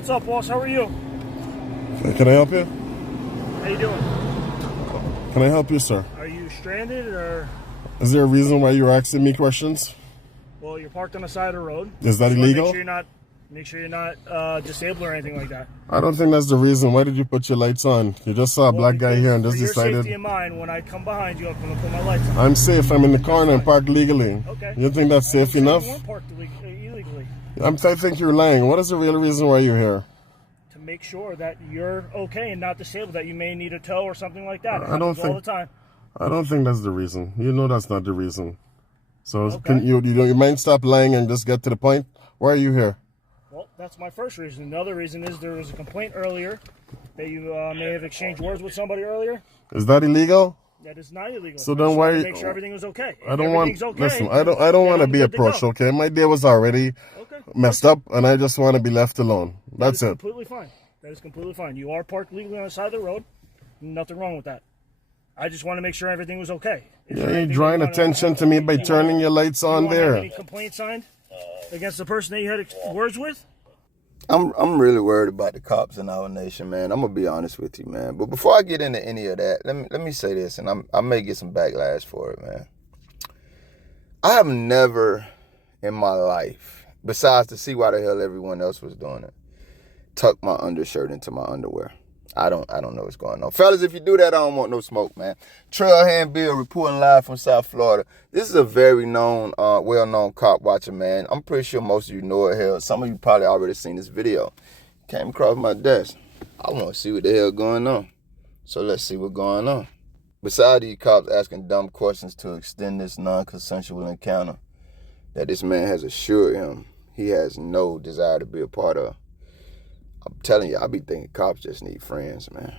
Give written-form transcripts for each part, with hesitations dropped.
What's up, boss? How are you? Can I help you? How you doing? Can I help you, sir? Are you stranded or? Is there a reason why you're asking me questions? Well, you're parked on the side of the road. Is that illegal? Make sure you're not disabled or anything like that. I don't think that's the reason. Why did you put your lights on? You just saw a black guy here and just for your decided. safety and mine, when I come behind you, I'm going to put my lights on. I'm safe. I'm in the corner and parked legally. Okay. You think that's safe enough? You weren't parked illegally. I think you're lying. What is the real reason why you're here? To make sure that you're okay and not disabled, that you may need a tow or something like that. I don't think all the time. I don't think that's the reason. You know that's not the reason. So Okay. can you mind stop lying and just get to the point? Why are you here? Well, that's my first reason. Another reason is there was a complaint earlier that you may have exchanged words with somebody earlier. Is that illegal? That is not illegal. So then why? Make sure everything was okay. I don't want. Listen, I don't want to be approached. Okay, my day was already messed up, and I just want to be left alone. That's it. Completely fine. That is completely fine. You are parked legally on the side of the road. Nothing wrong with that. I just want to make sure everything was okay. You're drawing attention to me by turning your lights on there. Any complaint signed against the person that you had words with? I'm really worried about the cops in our nation, man. I'm gonna be honest with you, man. But before I get into any of that, let me say this, and I may get some backlash for it, man. I have never in my life, besides to see why the hell everyone else was doing it, tucked my undershirt into my underwear. I don't know what's going on. Fellas, if you do that, I don't want no smoke, man. Trailhand Bill reporting live from South Florida. This is a very known, well-known cop watcher, man. I'm pretty sure most of you know it. Hell, some of you probably already seen this video. Came across my desk. I want to see what the hell going on. So let's see what's going on. Besides these cops asking dumb questions to extend this non-consensual encounter that this man has assured him he has no desire to be a part of, I'm telling you, I be thinking cops just need friends, man.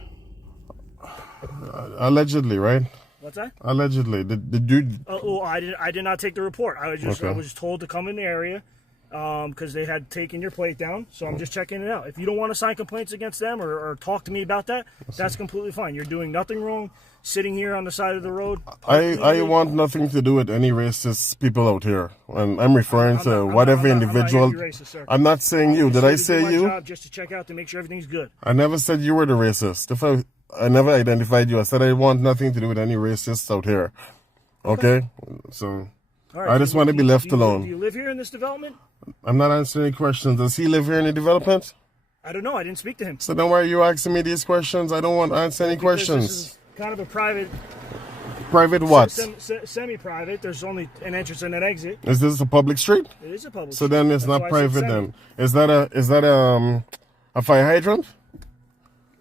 Allegedly, right? What's that? Allegedly. Did you? I did not take the report. I was told to come in the area because they had taken your plate down. So I'm just checking it out. If you don't want to sign complaints against them or talk to me about that, that's completely fine. You're doing nothing wrong. Sitting here on the side of the road. I want nothing to do with any racist people out here. And I'm referring to whatever individual. I'm not racist, I'm not saying you. Did I say you? Job just to check out to make sure everything's good. I never said you were the racist. If I never identified you. I said I want nothing to do with any racists out here. Okay? So All right, I just want to be left alone. Do you live here in this development? I'm not answering any questions. Does he live here in the development? I don't know. I didn't speak to him. So then why are you asking me these questions? I don't want to answer any questions. This is kind of a private. Private what? Semi-private. There's only an entrance and an exit. Is this a public street? It is a public So street. then it's not private then. Is that a fire hydrant?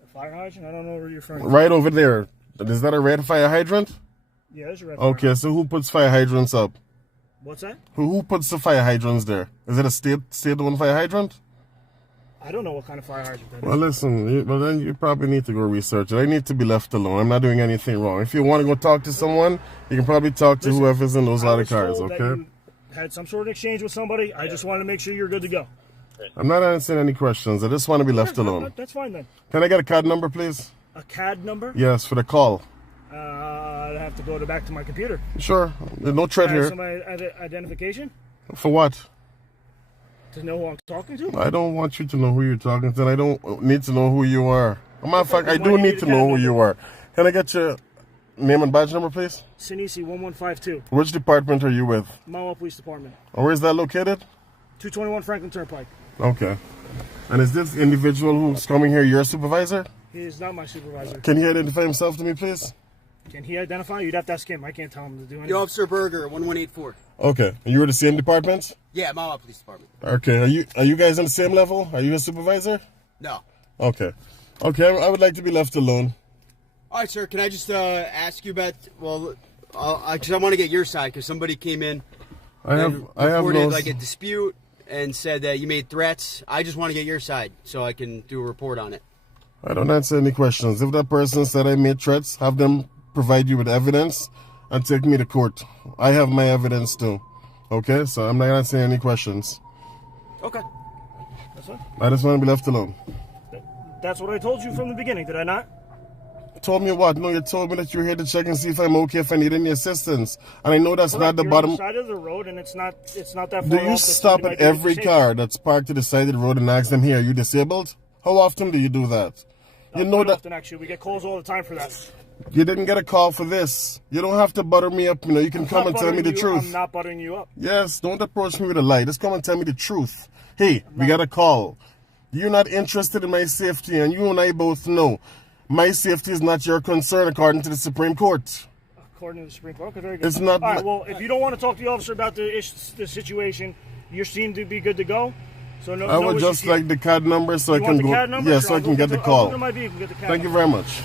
A fire hydrant? I don't know where you're from. Right over there. Is that a red fire hydrant? Yeah, there's a red Okay, fire. so who puts fire hydrants up? What's that? Who puts the fire hydrants there? Is it a state-owned fire hydrant? I don't know what kind of fire hydrant that is. Well, listen, then you probably need to go research it. I need to be left alone. I'm not doing anything wrong. If you want to go talk to someone, you can probably talk to whoever's in those other cars, okay? You had some sort of exchange with somebody. I just wanted to make sure you're good to go. I'm not answering any questions. I just want to be left alone. That's fine then. Can I get a card number, please? A CAD number? Yes, for the call. I'd have to go back to my computer. Sure. There's no threat here. Some identification? For what? To know who I'm talking to? I don't want you to know who you're talking to, and I don't need to know who you are. As a matter of fact, I do need to know who you are. Can I get your name and badge number, please? Sinisi 1152. Which department are you with? Mawa Police Department. Or where is that located? 221 Franklin Turnpike. Okay. And is this individual who's coming here your supervisor? He is not my supervisor. Can he identify himself to me, please? Can he identify? You'd have to ask him. I can't tell him to do anything. Your Officer Berger, 1184. Okay. You were the same department? Yeah, Mawa Police Department. Okay. Are you guys on the same level? Are you a supervisor? No. Okay. Okay, I would like to be left alone. All right, sir. Can I just ask you about? Well, because I want to get your side because somebody came in. I have reported those... like a dispute and said that you made threats. I just want to get your side so I can do a report on it. I don't answer any questions. If that person said I made threats, have them provide you with evidence and take me to court. I have my evidence too. Okay, so I'm not answering any questions. Okay. That's fine. I just want to be left alone. That's what I told you from the beginning, did I not? Told me what? No, you told me that you're here to check and see if I'm okay, if I need any assistance. And I know that's not the You're bottom. on the side of the road, and it's not that far Do you off stop at every car that's parked to the side of the road and ask them, here, are you disabled? How often do you do that? You know that. Often, actually. We get calls all the time for that. You didn't get a call for this. You don't have to butter me up, you know. You can come and tell me the truth. I'm not buttering you up. Yes, don't approach me with a lie. Just come and tell me the truth. Hey, we got a call. You're not interested in my safety, and you and I both know my safety is not your concern, according to the Supreme Court. According to the Supreme Court, okay, very good. It's not. All right. Well, if you don't want to talk to the officer about the situation, you seem to be good to go. So no. I would just like the CAD number so I can go. Yes, so I can get the call. I'll go to my vehicle, get the CAD Thank you number. very much.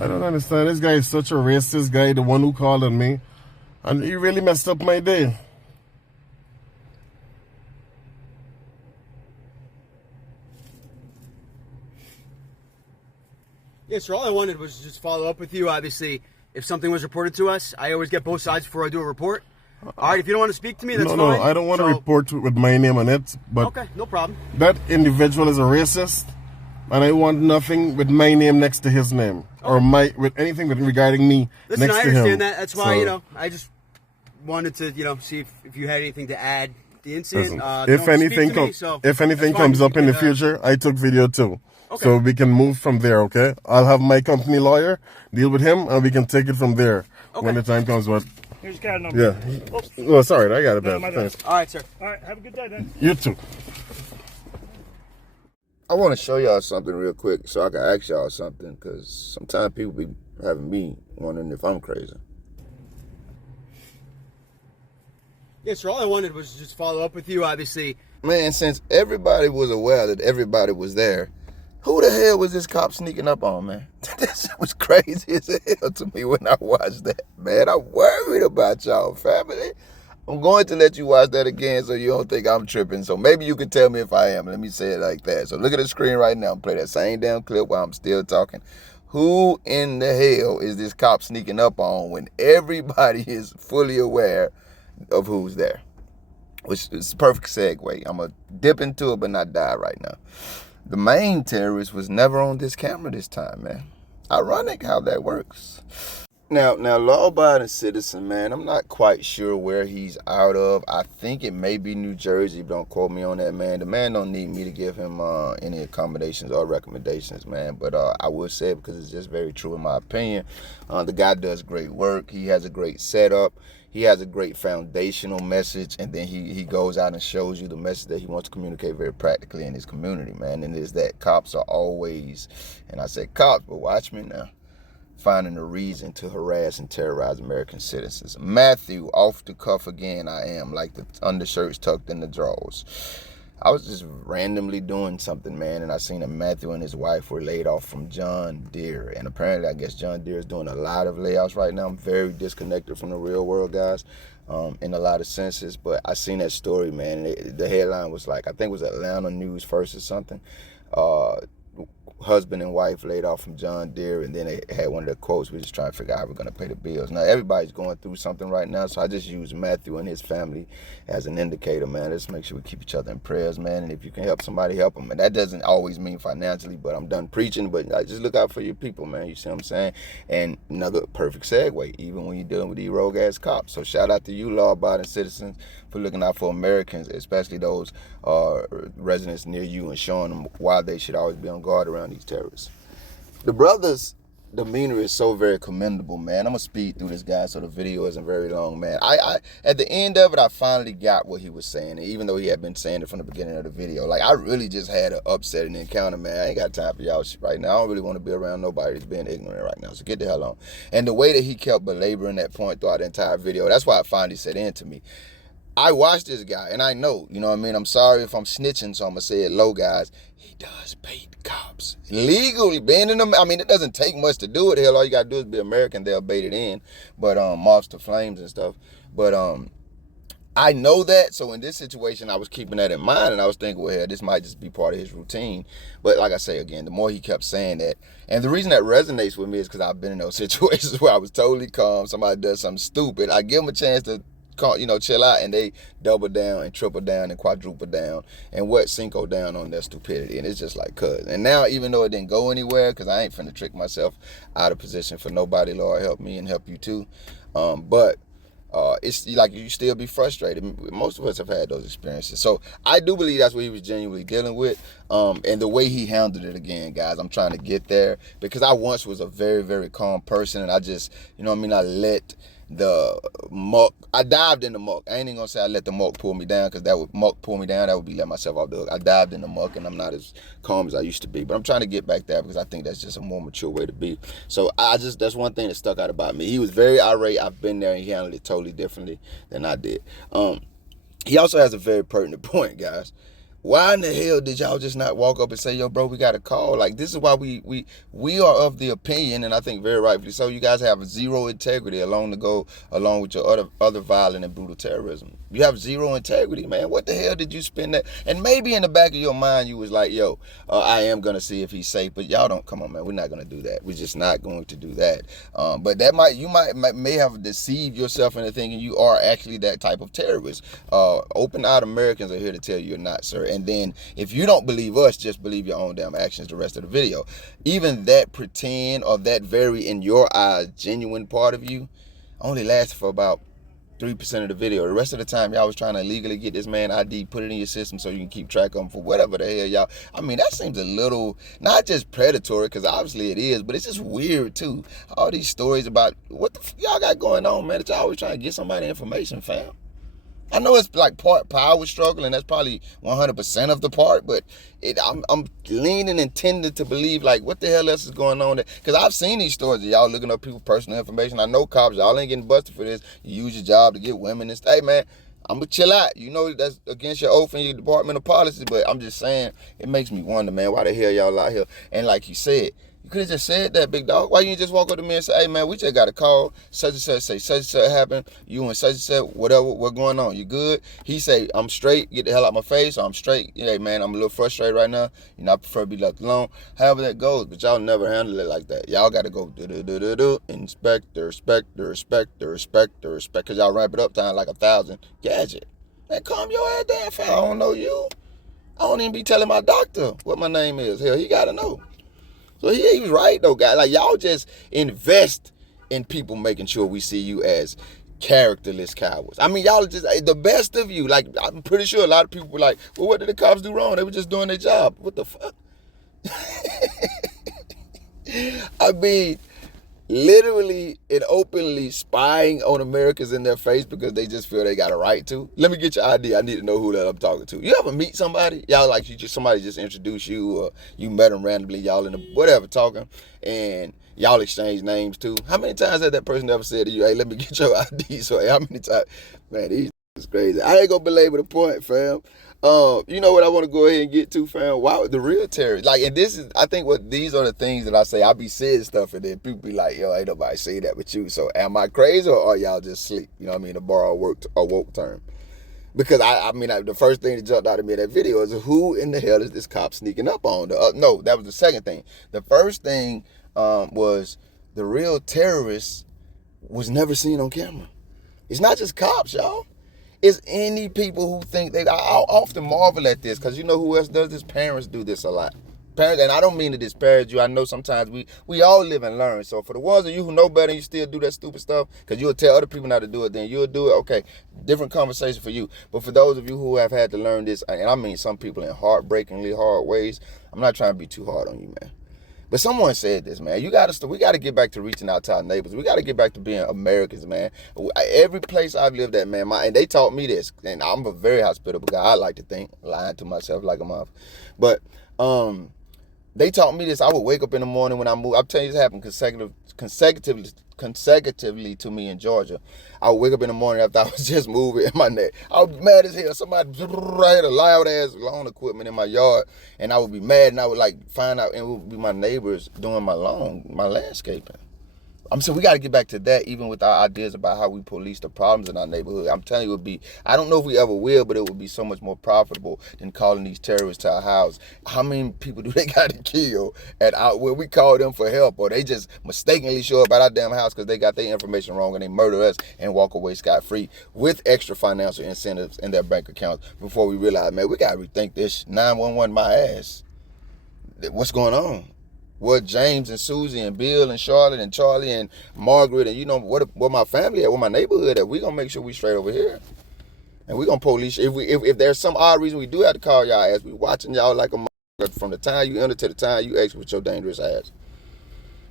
I don't understand. This guy is such a racist guy, the one who called on me. And he really messed up my day. Yeah, sir, all I wanted was just follow up with you. Obviously, if something was reported to us, I always get both sides before I do a report. All right, if you don't want to speak to me, that's fine. No, I don't want to report with my name on it. But okay, no problem. That individual is a racist, and I want nothing with my name next to his name. Or with anything regarding me next to him. Listen, I understand that. That's why, so, I just wanted to, see if you had anything to add the incident. If anything comes up in the future, I took video too. Okay. So we can move from there, okay? I'll have my company lawyer deal with him, and we can take it from there when the time comes. What? Here's your CAD number. Yeah. Oops. Oh, sorry, I got it back. Thanks. All right, sir. All right, have a good day then. You too. I want to show y'all something real quick so I can ask y'all something, because sometimes people be having me wondering if I'm crazy. Yeah, sir, all I wanted was just follow up with you, obviously. Man, since everybody was aware that everybody was there, who the hell was this cop sneaking up on, man? This was crazy as hell to me when I watched that, man. I'm worried about y'all, family. I'm going to let you watch that again so you don't think I'm tripping. So maybe you can tell me if I am. Let me say it like that. So look at the screen right now. Play that same damn clip while I'm still talking. Who in the hell is this cop sneaking up on when everybody is fully aware of who's there? Which is a perfect segue. I'm going to dip into it but not dive right now. The main terrorist was never on this camera this time, man. Ironic how that works. Now, law-abiding citizen, man, I'm not quite sure where he's out of. I think it may be New Jersey. Don't quote me on that, man. The man don't need me to give him any accommodations or recommendations, man. But I will say it because it's just very true in my opinion. The guy does great work. He has a great setup. He has a great foundational message, and then he goes out and shows you the message that he wants to communicate very practically in his community, man. And it is that cops are always, and I say cops, but watch me now, finding a reason to harass and terrorize American citizens. Matthew, off the cuff again, I am, like the undershirts tucked in the drawers. I was just randomly doing something, man, and I seen that Matthew and his wife were laid off from John Deere. And apparently, I guess John Deere is doing a lot of layoffs right now. I'm very disconnected from the real world, guys, in a lot of senses. But I seen that story, man, and the headline was like, I think it was Atlanta News First or something. Husband and wife laid off from John Deere, and then they had one of their quotes, we're just trying to figure out how we're going to pay the bills. Now, everybody's going through something right now, so I just use Matthew and his family as an indicator, man. Let's make sure we keep each other in prayers, man, and if you can help somebody, help them. And that doesn't always mean financially, but I'm done preaching, but just look out for your people, man, you see what I'm saying? And another perfect segue, even when you're dealing with these rogue-ass cops. So shout out to you, law-abiding citizens, for looking out for Americans, especially those residents near you, and showing them why they should always be on guard around these terrorists. The brother's demeanor is so very commendable, man. I'm gonna speed through this guy so the video isn't very long, man. I at the end of it, I finally got what he was saying, even though he had been saying it from the beginning of the video. Like, I really just had an upsetting encounter, man. I ain't got time for y'all shit right now. I don't really want to be around nobody that's being ignorant right now, so get the hell on. And the way that he kept belaboring that point throughout the entire video, that's why it finally set into me. I watched this guy, and I know, you know what I mean? I'm sorry if I'm snitching, so I'm going to say it low, guys. He does bait cops. Legally, being in them, I mean, it doesn't take much to do it. Hell, all you got to do is be American. They'll bait it in. But, moths to flames and stuff. But, I know that, so in this situation, I was keeping that in mind, and I was thinking, well, this might just be part of his routine. But like I say, again, the more he kept saying that, and the reason that resonates with me is because I've been in those situations where I was totally calm, somebody does something stupid, I give them a chance to chill out, and they double down and triple down and quadruple down and what Cinco down on their stupidity. And it's just like, cuz. And now, even though it didn't go anywhere, because I ain't finna trick myself out of position for nobody, Lord help me and help you too. But it's like you still be frustrated. Most of us have had those experiences. So I do believe that's what he was genuinely dealing with. And the way he handled it, again, guys, I'm trying to get there, because I once was a very, very calm person, and I just, I let the muck, I dived in the muck. I ain't even gonna say I let the muck pull me down, because that would muck pull me down. That would be let myself off the hook. I dived in the muck, and I'm not as calm as I used to be. But I'm trying to get back there, because I think that's just a more mature way to be. So that's one thing that stuck out about me. He was very irate. I've been there, and he handled it totally differently than I did. He also has a very pertinent point, guys. Why in the hell did y'all just not walk up and say, yo, bro, we got a call? Like, this is why we are of the opinion, and I think very rightfully so, you guys have zero integrity along with your other violent and brutal terrorism. You have zero integrity, man. What the hell did you spend that? And maybe in the back of your mind, you was like, yo, I am going to see if he's safe. But y'all don't, come on, man. We're not going to do that. We're just not going to do that. But you may have deceived yourself into thinking you are actually that type of terrorist. Open-eyed Americans are here to tell you you're not, sir. And then if you don't believe us, just believe your own damn actions the rest of the video. Even that pretend, or that very, in your eyes, genuine part of you only lasted for about 3% of the video. The rest of the time, y'all was trying to illegally get this man ID, put it in your system so you can keep track of him for whatever the hell y'all. I mean, that seems a little, not just predatory, because obviously it is, but it's just weird too. All these stories about what the y'all got going on, man, that y'all always trying to get somebody information, fam. I know it's like part power struggle, and that's probably 100% of the part, but I'm leaning and tending to believe, like, what the hell else is going on there? Because I've seen these stories of y'all looking up people's personal information. I know cops, y'all ain't getting busted for this. You use your job to get women and stuff. Hey, man, I'm going to chill out. You know that's against your oath and your departmental policy, but I'm just saying, it makes me wonder, man, why the hell y'all out here? And like you said, you could have just said that, big dog. Why you just walk up to me and say, hey, man, we just got a call. Such and such say, such and such happened. You and such and such, whatever, what's going on? You good? He say, I'm straight. Get the hell out my face. I'm straight. Hey, man, I'm a little frustrated right now. I prefer to be left alone. However that goes, but y'all never handle it like that. Y'all got to go do inspector, because y'all wrap it up time like 1,000 gadget. Man, calm your ass down, fam. I don't know you. I don't even be telling my doctor what my name is. Hell, he got to know. So he was right, though, guys. Like, y'all just invest in people making sure we see you as characterless cowards. I mean, y'all just, the best of you. Like, I'm pretty sure a lot of people were like, well, what did the cops do wrong? They were just doing their job. What the fuck? I mean, literally and openly spying on Americans in their face because they just feel they got a right to. Let me get your ID. I need to know who that I'm talking to. You ever meet somebody? Y'all like somebody just introduced you, or you met them randomly, y'all in the whatever talking, and y'all exchange names too. How many times has that person ever said to you, hey, let me get your ID? So how many times? Man, these is crazy. I ain't gonna belabor the point, fam. You know what I want to go ahead and get to, fam? Why the real terrorists? Like, and this is, I think these are the things that I say. I be saying stuff, and then people be like, yo, ain't nobody say that but you. So am I crazy, or are y'all just sleep? You know what I mean? To borrow a woke term. Because I mean, the first thing that jumped out at me in that video is, who in the hell is this cop sneaking up on? No, that was the second thing. The first thing was the real terrorist was never seen on camera. It's not just cops, y'all. It's any people who think I often marvel at this, because you know who else does this? Parents do this a lot. Parents, and I don't mean to disparage you. I know sometimes we all live and learn. So for the ones of you who know better and you still do that stupid stuff, because you'll tell other people not to do it, then you'll do it. Okay, different conversation for you. But for those of you who have had to learn this, and I mean some people in heartbreakingly hard ways, I'm not trying to be too hard on you, man. But someone said this, man. We got to get back to reaching out to our neighbors. We got to get back to being Americans, man. Every place I've lived at, man, and they taught me this, and I'm a very hospitable guy. I like to think, lying to myself like a mother. But they taught me this. I would wake up in the morning when I moved. I'm telling you, this happened consecutively to me in Georgia. I would wake up in the morning after I was just moving in my neck. I was mad as hell. Somebody had a loud ass lawn equipment in my yard, and I would be mad, and I would like find out, and it would be my neighbors doing my landscaping. I'm saying we got to get back to that, even with our ideas about how we police the problems in our neighborhood. I'm telling you, it would be, I don't know if we ever will, but it would be so much more profitable than calling these terrorists to our house. How many people do they got to kill where we call them for help, or they just mistakenly show up at our damn house because they got their information wrong and they murder us and walk away scot-free with extra financial incentives in their bank accounts before we realize, man, we got to rethink this. 911 my ass. What's going on? What James and Susie and Bill and Charlotte and Charlie and Margaret and, you know, what my family at, what my neighborhood at, we gonna make sure we straight over here. And we gonna police. If there's some odd reason we do have to call y'all ass, we watching y'all like a motherfucker from the time you enter to the time you exit with your dangerous ass.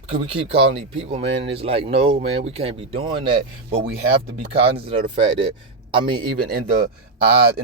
Because we keep calling these people, man, and it's like, no, man, we can't be doing that. But we have to be cognizant of the fact that, I mean, even in the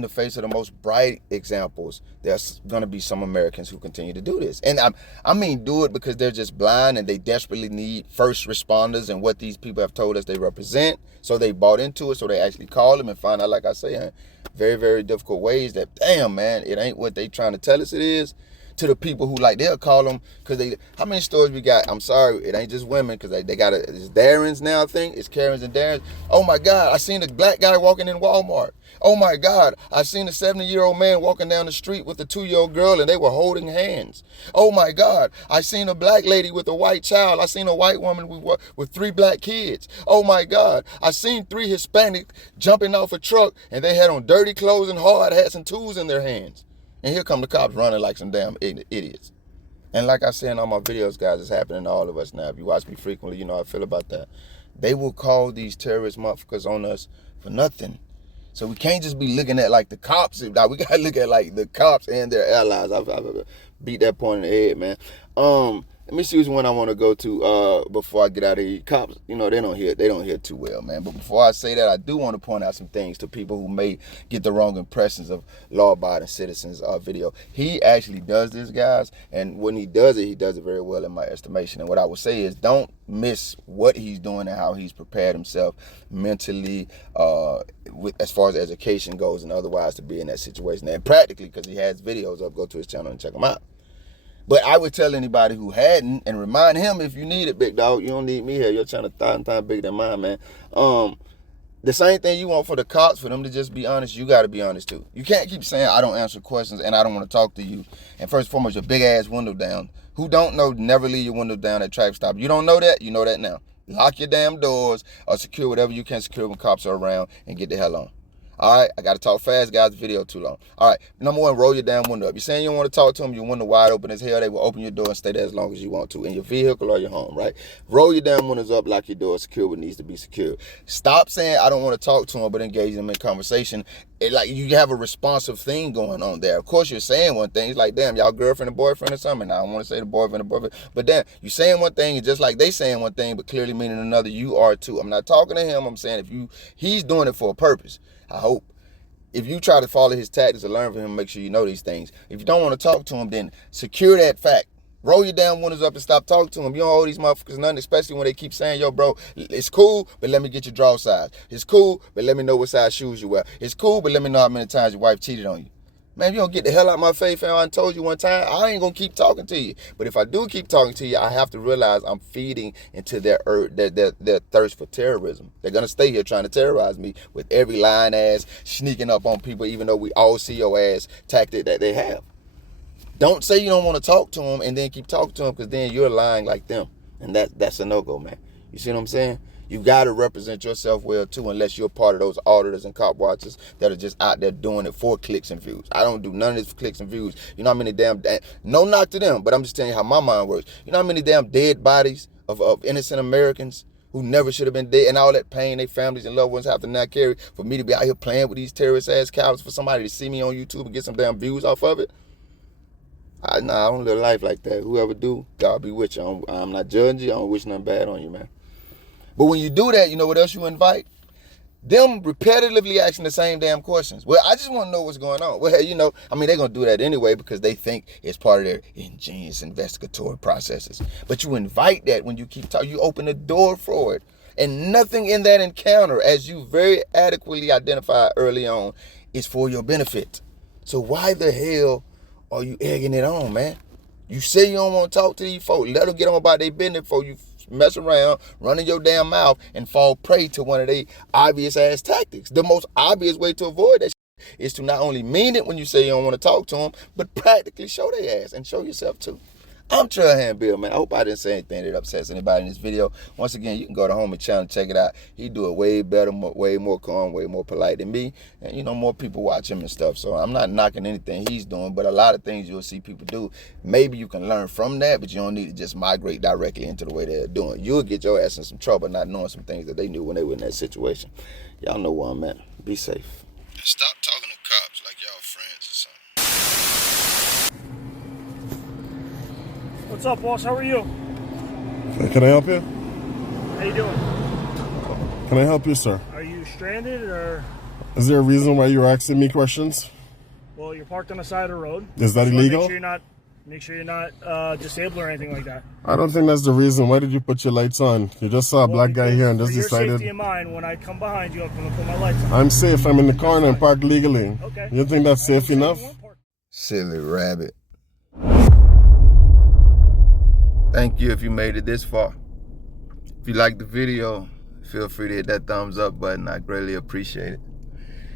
face of the most bright examples, there's going to be some Americans who continue to do this. And I mean do it because they're just blind and they desperately need first responders and what these people have told us they represent. So they bought into it. So they actually call them and find out, like I say, in very, very difficult ways that, damn, man, it ain't what they trying to tell us it is. To the people who, like, they'll call them because how many stories we got? I'm sorry, it ain't just women because they got it's Darren's now, I think. It's Karen's and Darren's. Oh my God, I seen a black guy walking in Walmart. Oh my God, I seen a 70-year-old man walking down the street with a 2-year-old girl and they were holding hands. Oh my God, I seen a black lady with a white child. I seen a white woman with 3 black kids. Oh my God, I seen 3 Hispanics jumping off a truck and they had on dirty clothes and hard hats and tools in their hands. And here come the cops running like some damn idiots. And like I say in all my videos, guys, it's happening to all of us now. If you watch me frequently, you know how I feel about that. They will call these terrorist motherfuckers on us for nothing. So we can't just be looking at like the cops. We got to look at like the cops and their allies. I've beat that point in the head, man. Let me see which one I want to go to before I get out of here. Cops, you know, they don't hear too well, man. But before I say that, I do want to point out some things to people who may get the wrong impressions of law-abiding citizens video. He actually does this, guys, and when he does it very well in my estimation. And what I would say is don't miss what he's doing and how he's prepared himself mentally as far as education goes and otherwise to be in that situation. And practically, because he has videos up, go to his channel and check them out. But I would tell anybody who hadn't, and remind him if you need it, big dog, you don't need me here. Your channel 1,000 times bigger than mine, man. The same thing you want for the cops, for them to just be honest, you got to be honest too. You can't keep saying, I don't answer questions and I don't want to talk to you. And first and foremost, your big ass window down. Who don't know, never leave your window down at traffic stop. You don't know that? You know that now. Lock your damn doors or secure whatever you can secure when cops are around and get the hell on. All right, I got to talk fast, guys. The video too long. All right, number 1, roll your damn window up. You're saying you don't want to talk to them, your window wide open as hell. They will open your door and stay there as long as you want to in your vehicle or your home, right? Roll your damn windows up, lock your door, secure what needs to be secured. Stop saying I don't want to talk to them, but engage them in conversation. Like you have a responsive thing going on there. Of course, you're saying one thing. It's like, damn, y'all girlfriend and boyfriend or something. I don't want to say the boyfriend and boyfriend, but damn, you saying one thing and just like they saying one thing, but clearly meaning another. You are too. I'm not talking to him. I'm saying he's doing it for a purpose. I hope. If you try to follow his tactics and learn from him, make sure you know these things. If you don't want to talk to him, then secure that fact. Roll your damn windows up and stop talking to him. You don't owe these motherfuckers nothing, especially when they keep saying, yo, bro, it's cool, but let me get your draw size. It's cool, but let me know what size shoes you wear. It's cool, but let me know how many times your wife cheated on you. Man, if you don't get the hell out of my face, fam, I told you one time, I ain't going to keep talking to you. But if I do keep talking to you, I have to realize I'm feeding into their thirst for terrorism. They're going to stay here trying to terrorize me with every lying ass sneaking up on people, even though we all see your ass tactic that they have. Don't say you don't want to talk to them and then keep talking to them because then you're lying like them. And that's a no-go, man. You see what I'm saying? You got to represent yourself well, too, unless you're part of those auditors and cop watchers that are just out there doing it for clicks and views. I don't do none of this for clicks and views. You know how many no knock to them, but I'm just telling you how my mind works. You know how many damn dead bodies of innocent Americans who never should have been dead and all that pain their families and loved ones have to now carry for me to be out here playing with these terrorist-ass cowards for somebody to see me on YouTube and get some damn views off of it? I don't live a life like that. Whoever do, God be with you. I'm not judging you. I don't wish nothing bad on you, man. But when you do that, you know what else you invite? Them repetitively asking the same damn questions. Well, I just want to know what's going on. Well, you know, I mean, they're going to do that anyway because they think it's part of their ingenious investigatory processes. But you invite that when you keep talking. You open the door for it. And nothing in that encounter, as you very adequately identified early on, is for your benefit. So why the hell are you egging it on, man? You say you don't want to talk to these folks. Let them get on about their business before you mess around, running your damn mouth, and fall prey to one of their obvious ass tactics. The most obvious way to avoid that is to not only mean it when you say you don't want to talk to them, but practically show their ass and show yourself too. I'm Trailhand Bill, man. I hope I didn't say anything that upsets anybody in this video. Once again, you can go to Homie channel and check it out. He do it way better, way more calm, way more polite than me. And, you know, more people watch him and stuff. So I'm not knocking anything he's doing, but a lot of things you'll see people do. Maybe you can learn from that, but you don't need to just migrate directly into the way they're doing. You'll get your ass in some trouble not knowing some things that they knew when they were in that situation. Y'all know where I'm at. Be safe. Stop talking to cops like y'all friends or something. What's up, boss? How are you? Can I help you? How you doing? Can I help you, sir? Are you stranded or? Is there a reason why you're asking me questions? Well, you're parked on the side of the road. Is that illegal? Make sure you're not disabled or anything like that. I don't think that's the reason. Why did you put your lights on? You just saw a black guy here and just decided. For your safety and mine, when I come behind you, I'm going to put my lights on. I'm safe. I'm in the car and I'm parked legally. Okay. You think that's safe enough? Silly rabbit. Thank you if you made it this far. If you liked the video, feel free to hit that thumbs up button. I greatly appreciate it.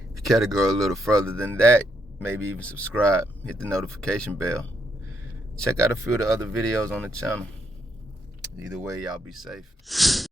If you care to go a little further than that, maybe even subscribe, hit the notification bell. Check out a few of the other videos on the channel. Either way, y'all be safe.